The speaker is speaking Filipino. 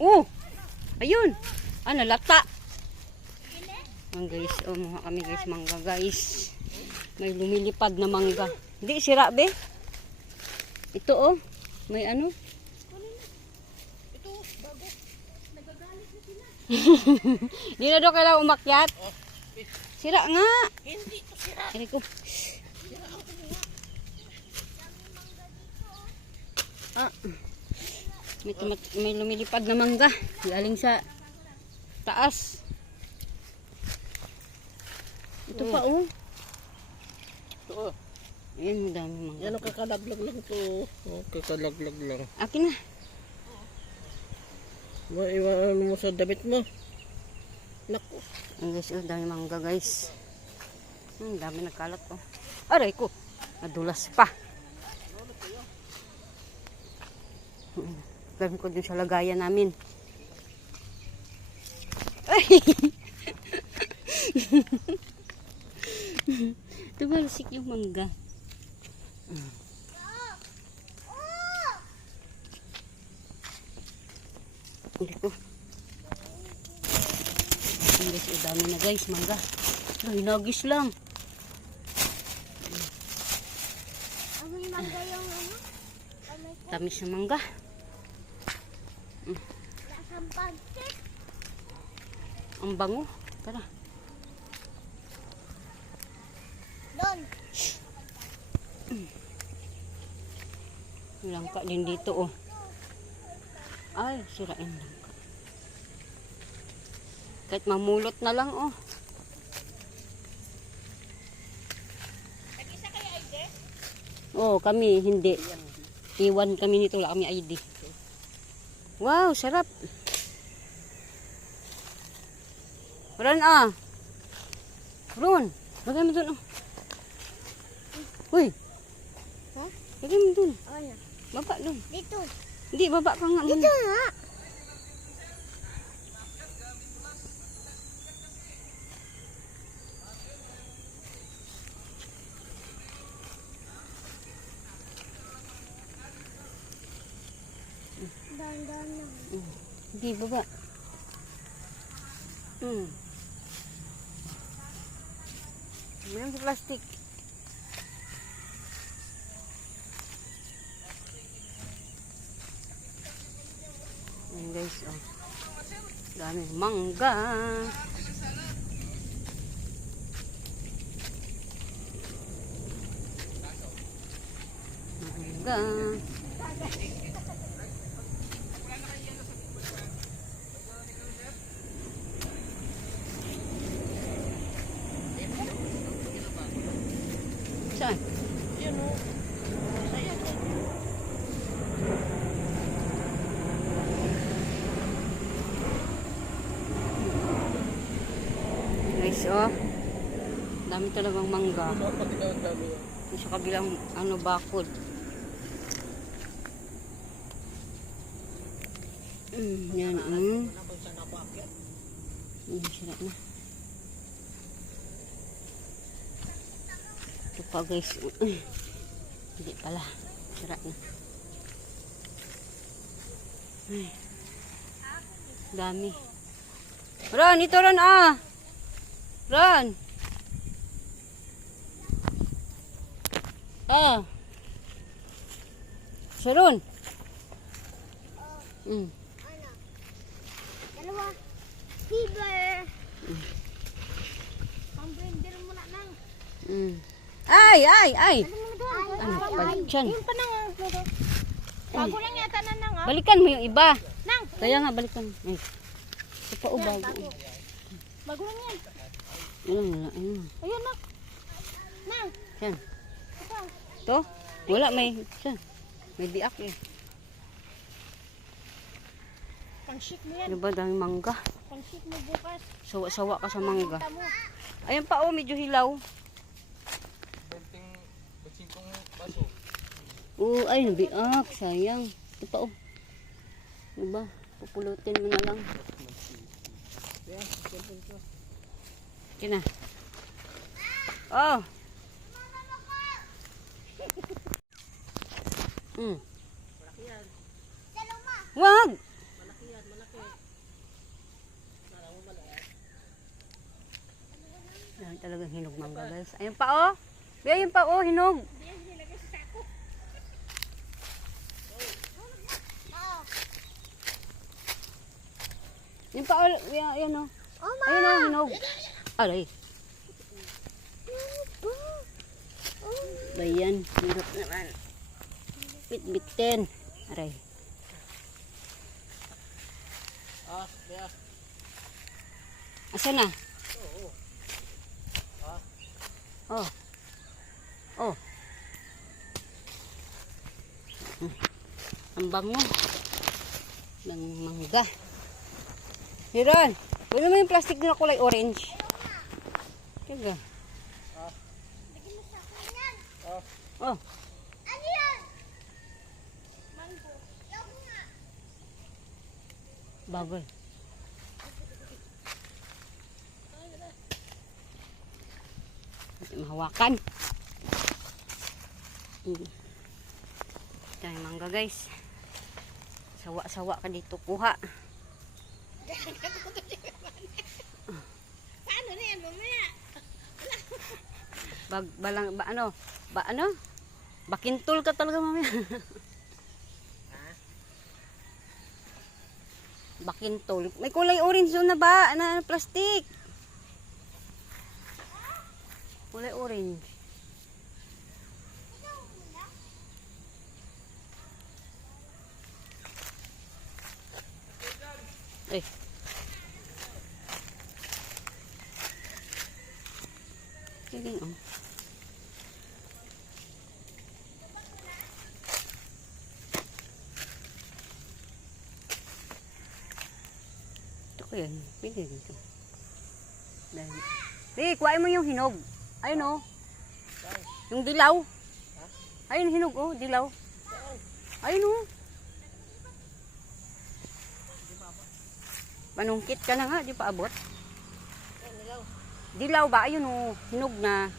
Oh! Ayun! Ano, lata. Guys, oh, mukha kami guys, mangga guys. May lumilipad na mangga. Hindi, sira be. Ito oh, may ano. Ito, bago. Nagagalit na sila. Hindi na daw kailangan umakyat. Sira nga. Hindi ko sira. Ay ko. Sira ako nga. Ah. May lumilipad na mangga. Galing sa taas. Ito pa oh. Ito oh. Ayan, madami mangga. Yan ang kakalaglag lang to. Oh, kakalaglag lang. Akin na. Maiwan mo sa damit mo. Naku. Ayan guys, oh, dami mangga guys. Dami nagkalat oh. Aray ko. Nadulas pa. Dami ko din sa lagayan namin. Ay! Tumalsik yung mangga. Hindi ko. Guys, dami na guys, mangga. Ay, nagis lang. Amoy mangga yung ano? Tamis na mangga. Lasang pancake. Ang bango. Tara. Doon. Langka din dito oh. Ay, sirain langka. Kahit mamulot na lang oh. Nag-isa kayo ID? Oh, kami hindi. Iwan kami nito, wala kami ID. Wow, sarap. Ron ah. Ron, lagay mo dun oh. Uy. Ha? Lagay mo dun. Ano? Baba dun. Dito. Hindi, baba ka nga. Dito nga. Dandan na. Hindi, baba. Meron sa plastic. Ayan guys, oh. Dami mangga. Mangga. Saan? Yan o. Saya ko. Guys, oh. Dami talagang mangga. Pati ka ang dami. Sa kabilang ano bakod. Yan. Sira na. Ito pa guys. Hindi pala. Sira na. Ay. Dami. Ron, ito Ron ah. Ron. Ah. Sa Ron. Ano? Dalawa. Fever. Pang-blender mo na nang. Ay, ay, ay. Ano pa dyan? Yung pa nang. Bago lang yata na nang. Balikan mo yung iba. Nang. Kaya nga, balikan mo. Ay. Ito pa o bago. Bago lang yan. Ayun. Ayun na. Nang. Yan. Ito? Wala, may. Yan. May biak eh. Pang-shake mo yan. Ano ba, dami mangga. Pang-shake mo bukas. Sawa-sawa ka sa mangga. Kita mo. Ayan pa oh, medyo hilaw. Oo, ay, nabiak. Sayang. Ito pa oh. Ano ba? Pupulutin mo na lang. Yan na. Oh. Wag. Talagang hinog mangga guys. Ayun pa oh. Be, ayun pa oh, hinog. Yung pa oh, yan oh. Oh, Ayun oh, hinog. Aray. Bayan, hirap naman. Bit-bitin. Aray. Kaya. Asa na? Oh. Oh. Ang bango. Ng mangga. Hiron, wala mo yung plastic na kulay orange. Tiga. Lagyan mo sa akin yan. Oh. Ano yan? Mango. Yung nga. Bagoy. Hindi mahawakan. Ito yung mangga guys. Sawa-sawa ka dito kuha. Paano na yan mamaya? Bakintol ka talaga mamaya. Bakintol. May kulay orange na ba? Na plastic. Kulay orange. Eh. Sige oh. Ito ko yan. Pili dito. Sige, kuhain mo yung hinog. Ayun oh. Yung dilaw. Ayun hinog oh, dilaw. Ayun oh. Manungkit ka na nga, di pa abot. Dilaw ba? Ayun oh, hinog na.